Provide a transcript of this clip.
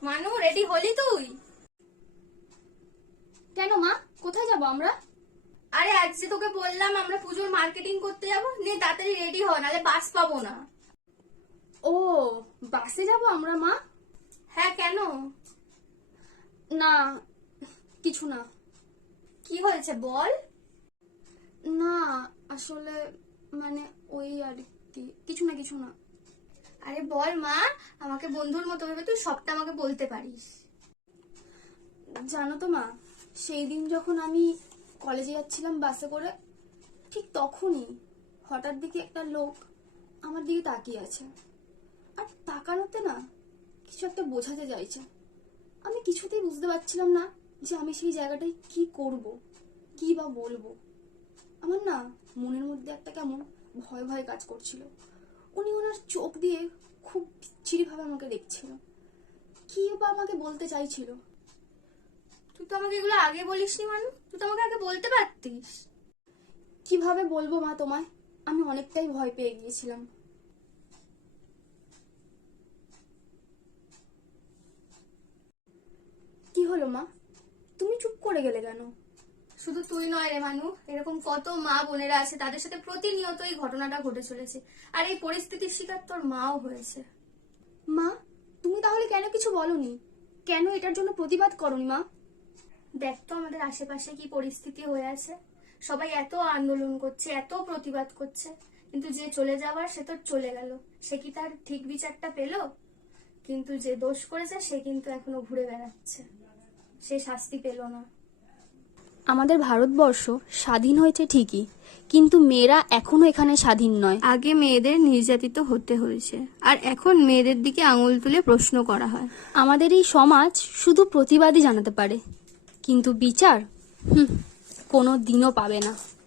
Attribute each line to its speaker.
Speaker 1: মানু, রেডি হলি তুই?
Speaker 2: কেন মা, কোথায় যাব আমরা?
Speaker 1: আরে আজ যে তোকে বললাম আমরা পুজোর মার্কেটিং করতে যাব, নে তাড়াতাড়ি রেডি হ, নালে বাস পাবো না।
Speaker 2: ও, বাসে যাব আমরা মা?
Speaker 1: হ্যাঁ, কেন?
Speaker 2: না, কিছু না।
Speaker 1: কি হয়েছে বল।
Speaker 2: না, আসলে মানে ওই আর কি, কিছু না কিছু না।
Speaker 1: আরে বল মা, আমাকে বন্ধুর মতো ভেবে তুই সবটা আমাকে বলতে পারিস।
Speaker 2: জানো তো মা, সেই দিন যখন আমি কলেজে যাচ্ছিলাম বাসে করে, ঠিক তখনই হঠাৎ দিকে একটা লোক আমার দিকে তাকিয়ে আছে। আর তাকানোতে না কিছু একটা বোঝাতে চাইছে। আমি কিছুতেই বুঝতে পারছিলাম না যে আমি সেই জায়গাটায় কি করব, কি বা বলবো। আমার না মনের মধ্যে একটা কেমন ভয় ভয় কাজ করছিল। উনি ওনার চোখ দিয়ে খুব বিচ্ছিরি ভাবে আমাকে দেখছিল। কি বা আমাকে বলতে চাইছিল।
Speaker 1: তুই তো আমাকে এগুলো আগে বলিসনি মানু, তুই তো আমাকে আগে বলতে পারতিস।
Speaker 2: কিভাবে বলবো মা তোমায়, আমি অনেকটাই ভয় পেয়ে গিয়েছিলাম। কি হলো মা, তুমি চুপ করে গেলে কেন?
Speaker 1: শুধু তুই নয় রে মানু, এরকম কত মা বোনেরা আছে, তাদের সাথে প্রতিনিয়ত এই ঘটনাটা ঘটে চলেছে। আর এই পরিস্থিতির শিকার তোর মাও হয়েছে।
Speaker 2: মা, তুমি তাহলে কেন কিছু বলনি? কেন এটার জন্য প্রতিবাদ করনি মা?
Speaker 1: দেখ তো আমাদের আশেপাশে কি পরিস্থিতি হয়ে আছে। সবাই এত আন্দোলন করছে, এত প্রতিবাদ করছে, কিন্তু যে চলে যাওয়ার সে তো চলে গেল। সে কি তার ঠিক বিচারটা পেলো? কিন্তু যে দোষ করেছে সে কিন্তু এখনো ঘুরে বেড়াচ্ছে, সে শাস্তি পেল না।
Speaker 2: আমাদের ভারতবর্ষ স্বাধীন হয়েছে ঠিকই, কিন্তু মেয়েরা এখনো এখানে স্বাধীন নয়।
Speaker 1: আগে মেয়েদের নির্যাতিত হতে হয়েছে, আর এখন মেয়েদের দিকে আঙুল তুলে প্রশ্ন করা হয়।
Speaker 2: আমাদের এই সমাজ শুধু প্রতিবাদই জানাতে পারে, কিন্তু বিচার কোনো দিনও পাবে না।